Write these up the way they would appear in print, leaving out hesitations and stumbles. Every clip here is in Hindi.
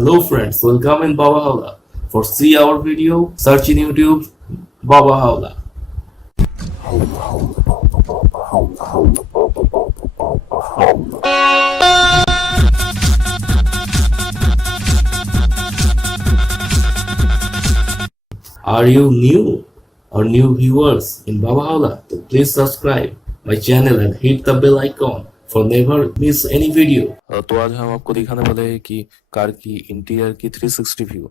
Hello friends, welcome in BABA HOWLA. For see our video, search in YouTube BABA HOWLA. Are you new or new viewers in BABA HOWLA? So please subscribe my channel and hit the bell icon for never miss any video. तो आज हम आपको दिखाने वाले हैं कि कार की इंटीरियर की 360 व्यू।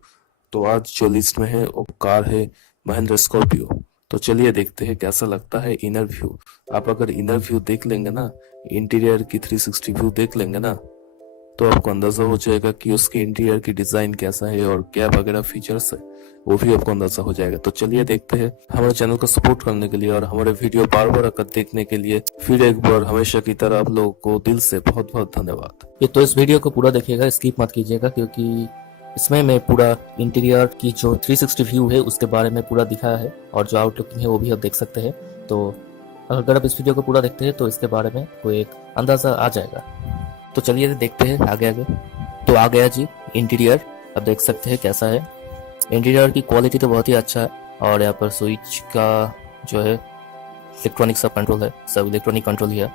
तो आज जो लिस्ट में है वो कार है महिंद्रा स्कॉर्पियो। तो चलिए देखते हैं कैसा लगता है इनर व्यू। आप अगर इनर व्यू देख लेंगे ना, इंटीरियर की 360 व्यू देख लेंगे ना, तो आपको अंदाजा हो जाएगा कि उसके इंटीरियर की डिजाइन कैसा है और क्या वगैरह फीचर्स है, वो भी आपको अंदाजा हो जाएगा। तो चलिए देखते हैं। हमारे चैनल को सपोर्ट करने के लिए और हमारे वीडियो बार बार आकर देखने के लिए फिर एक बार हमेशा की तरह आप लोगों को दिल से बहुत बहुत धन्यवाद। ये तो इस वीडियो को पूरा देखिएगा, स्किप मत कीजिएगा, क्योंकि इसमें मैं पूरा इंटीरियर की जो 360 व्यू है उसके बारे में पूरा दिखाया है और जो आउटलुकिंग है वो भी आप देख सकते हैं। तो अगर आप इस वीडियो को पूरा देखते हैं तो इसके बारे में कोई एक अंदाजा आ जाएगा। तो चलिए देखते हैं आगे। तो आ गया जी इंटीरियर, अब देख सकते हैं कैसा है। इंटीरियर की क्वालिटी तो बहुत ही अच्छा है और यहाँ पर स्विच का जो है इलेक्ट्रॉनिक सब कंट्रोल है, सब इलेक्ट्रॉनिक कंट्रोल ही है।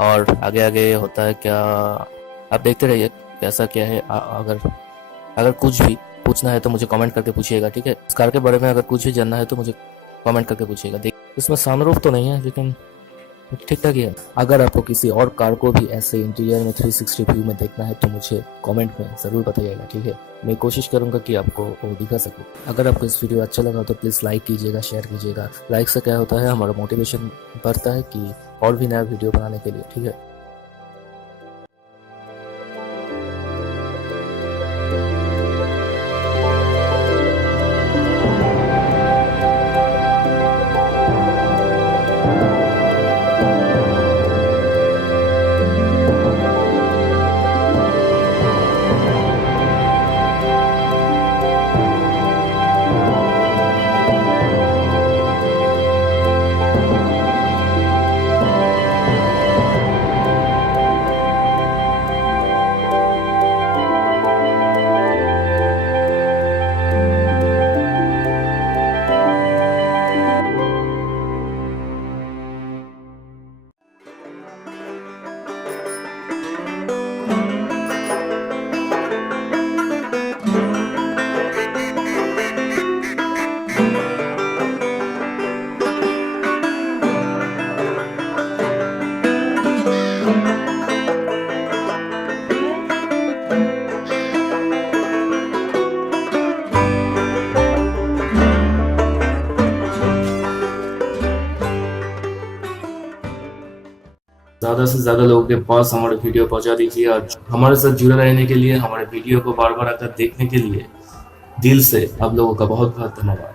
और आगे होता है क्या, आप देखते रहिए कैसा क्या है। अगर कुछ भी पूछना है तो मुझे कमेंट करके पूछिएगा, ठीक है। इस कार के बारे में अगर कुछ भी जानना है तो मुझे कमेंट करके पूछिएगा। देख, इसमें सनरूफ तो नहीं है लेकिन ठीक ठाक ही है। अगर आपको किसी और कार को भी ऐसे इंटीरियर में 360 व्यू में देखना है तो मुझे कमेंट में ज़रूर बताइएगा, ठीक है। मैं कोशिश करूंगा कि आपको वो दिखा सकूं। अगर आपको इस वीडियो अच्छा लगा तो प्लीज़ लाइक कीजिएगा, शेयर कीजिएगा। लाइक से क्या होता है, हमारा मोटिवेशन बढ़ता है कि और भी नया वीडियो बनाने के लिए, ठीक है। ज़्यादा से ज़्यादा लोगों के पास हमारे वीडियो पहुंचा दीजिए और हमारे साथ जुड़े रहने के लिए, हमारे वीडियो को बार बार आकर देखने के लिए दिल से आप लोगों का बहुत बहुत धन्यवाद।